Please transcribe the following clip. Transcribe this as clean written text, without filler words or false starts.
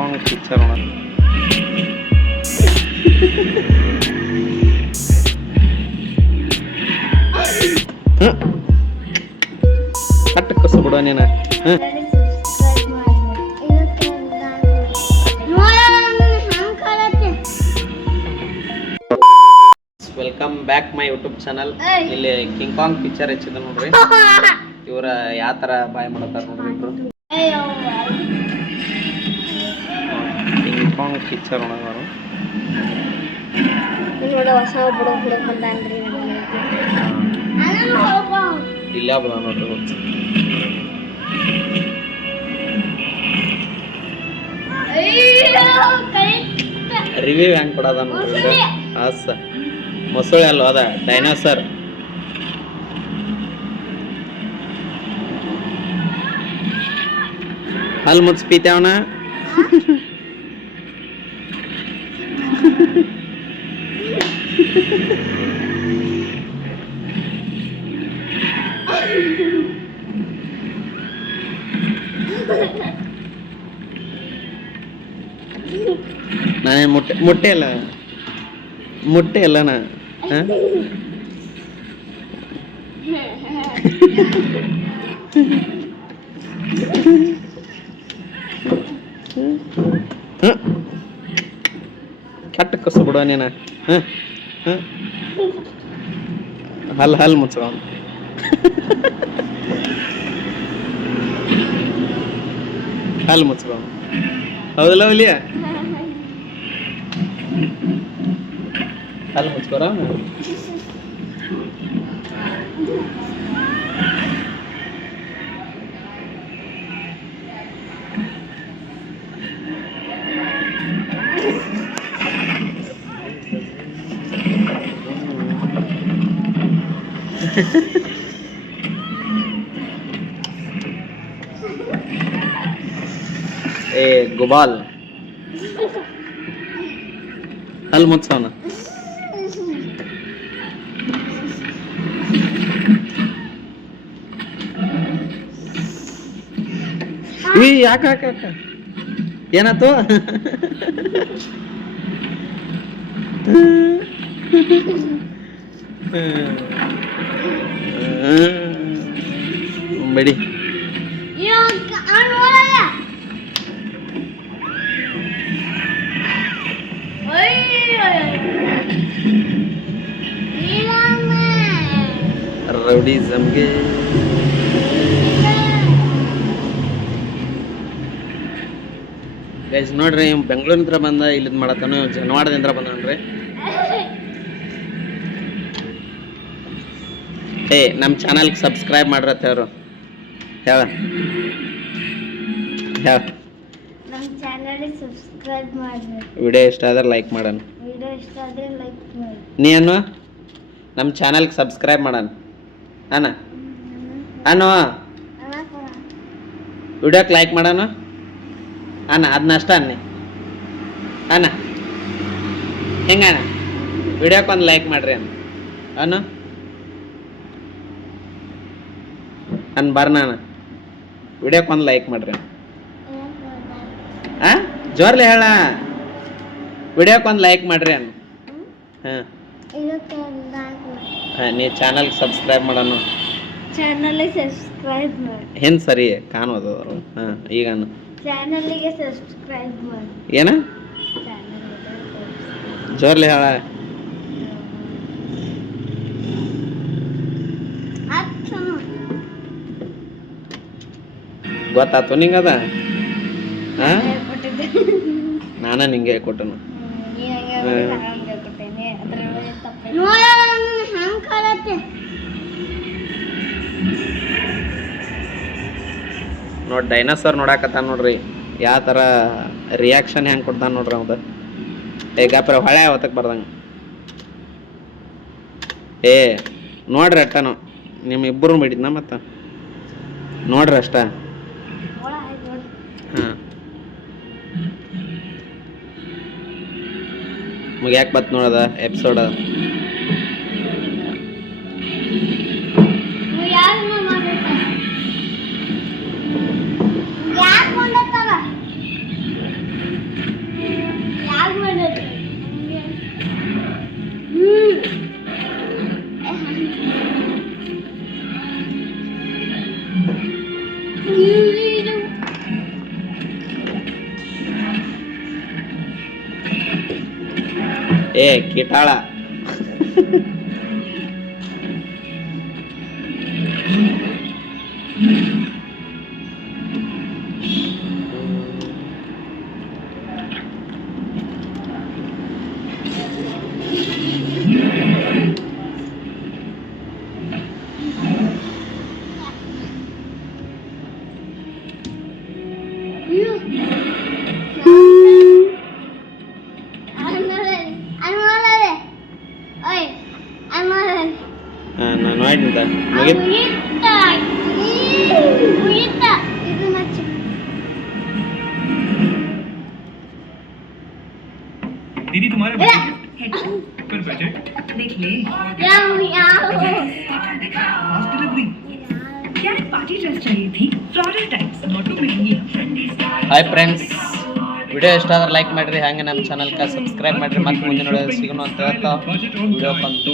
Kong picture ನೋಡ ಕಟ್ಟು ಕಸ ಬಿಡುವ ನೀನು. Welcome back my YouTube channel. ಇಲ್ಲಿ ಕಿಂಗ್ ಕಾಂಗ್ ಪಿಕ್ಚರ್ ಹೆಚ್ಚಿದ ನೋಡ್ರಿ. ಇವರ ಯಾವ ತರ ಬಾಯ್ ಮಾಡತ್ತಾರ ನೋಡ್ರಿ ಇಬ್ರು. ಕಿಂಗ್ ಕಾಂಗ್ ಪಿಕ್ಚರ್ ನೋಡೋರು ಹೊಸ ಹುಡುಗ ಬಂದಾನ್ರಿ. ಇಲ್ಲ ಬದ ನೋಡ್ರಿ ಗೊತ್ತು. ರಿವ್ಯೂ ಹೆಂಗ್ ಕೊಡೋದ ನೋಡ್ರಿ. ಹಾಸ ಮೊಸಳೆ ಅಲ್ವ ಅದ ಡೈನೋಸರ್. ಹಲ್ ಮುಚ್ಚ ಪೀತಾವನ. ನಾನೇ ಮೊಟ್ಟೆ ಅಲ್ಲ ಮೊಟ್ಟೆ ಅಲ್ಲನಾ. ಕೆಟ್ಟ ಕಸು ಬಿಡುವ ನೀನ. ಹಲ್ ಮುಚ್ಚ. ಹಲ್ ಮುಚ್ಚ. ಹೌದಲ್ಲ ಹುಲಿಯ ಹಲ್ ಮುಚ್ಕೋರ. ए गुबाल हल मुझसाना. ಯಾಕ ಏನಾಯ್ತು? ಬಿಡಿ ರೌಡಿಸಮ್ಗೆ ಗೈಸ್ ನೋಡ್ರಿ. ಇವ್ ಬೆಂಗಳೂರಿಂದ ಬಂದ ಇಲ್ಲಿದ್ ಮಾಡತ್ತಾನ. ಜನವಾಡದಿಂದ ಬಂದನ್ರಿ. ನಮ್ಮ ಚಾನಲ್ಗೆ ಸಬ್ಸ್ಕ್ರೈಬ್ ಮಾಡ್ರತ್ತ ಅವ್ರು. ಯಾವ ನಮ್ಮ ಚಾನಲ್ಗೆ ಸಬ್ಸ್ಕ್ರೈಬ್ ಮಾಡ್ರಿ. ವಿಡಿಯೋ ಇಷ್ಟ ಆದ್ರೆ ಲೈಕ್ ಮಾಡೋಣ. ನೀನು ನಮ್ಮ ಚಾನಲ್ಗೆ ಸಬ್ಸ್ಕ್ರೈಬ್ ಮಾಡೋಣ ಅಣ್ಣ. ಅಣ್ಣ ವಿಡಿಯೋಕ್ಕೆ ಲೈಕ್ ಮಾಡೋಣ ಅಣ್ಣ. ಅದನ್ನ ಅಷ್ಟ ಅನ್ನಿ ಅಣ್ಣ. ಹೆಂಗಣ್ಣ ವಿಡಿಯೋಕ್ಕೆ ಒಂದು ಲೈಕ್ ಮಾಡ್ರಿ ಅಣ್ಣ. ಅಣ್ಣ ಅನ್ ಬರ್ನ ವಿಡಿಯೋಕ್ಕೆ ಒಂದು ಲೈಕ್ ಮಾಡ್ರಿ ಅಣ್ಣ. ಜೋರ್ಲಿ ಹೇಳ. ವಿಡಿಯೋಕ್ಕೆ ಒಂದು ಲೈಕ್ ಮಾಡ್ರಿ ಅಣ್ಣ. ನೀ ಚಾನಲ್ಗೆ ಸಬ್ಸ್ಕ್ರೈಬ್ ಮಾಡೋಣ. ಚಾನಲ್ಗೆ ಸಬ್ಸ್ಕ್ರೈಬ್ ಮಾಡಿ. ಏನು ಸರಿ ಕಾಣೋದು. ಈಗ ಚಾನಲ್ಗೆ ಸಬ್ಸ್ಕ್ರೈಬ್ ಮಾಡಿ. ಏನ ಜೋರ್ಲಿ ಹೇಳ. ಗೊತ್ತಾತು ನಿಂಗದ. ನಾನ ನಿಂಗೆ ಕೊಟ್ಟನು. ನೋಡಿ ಡೈನೋಸರ್ ನೋಡಾಕತ್ತಾನ ನೋಡ್ರಿ. ಯಾವ ಥರ ರಿಯಾಕ್ಷನ್ ಹೆಂಗೆ ಕೊಡ್ತಾನ ನೋಡ್ರಿ ಅವ್ದ. ಈಗಪ್ಪ ಹೊಳೆ ಹೊತ್ತಕ್ಕೆ ಬರ್ದಂಗೆ. ನೋಡ್ರಿ ಅಟ್ಟನು ನಿಮ್ಮ ಇಬ್ಬರು ಮಾಡಿದ್ನ ಮತ್ತ ನೋಡ್ರಿ ಅಷ್ಟ. ಹಾಂ ಮುಗ್ಯಾಕೆ ಬತ್ ನೋಡದ ಎಪಿಸೋಡ್. ಏ ಕಿಟಾಳ. ನಾನು ಮಾಡಿದ ಮುಗಿತ್. दीदी तुम्हारे पर बजट देख ले फास्ट डिलीवरी क्या एक पार्टी ड्रेस चाहिए थी फ्लोरल टाइप्स मोटो महंगी ಹಾಯ್ ಫ್ರೆಂಡ್ಸ್, ವಿಡಿಯೋ ಇಷ್ಟ ಆದ್ರೆ ಲೈಕ್ ಮಾಡಿರಿ, ಹಾಗೆ ನಮ್ಮ ಚಾನಲ್ಗೆ ಸಬ್ಸ್ಕ್ರೈಬ್ ಮಾಡಿರಿ. ಮತ್ತೆ ಮುಂದಿನ ವಿಡಿಯೋ ಸಿಗೋಣ ಅಂತ ಹೇಳ್ತಾ ವಿಡಿಯೋ ಬಂತು.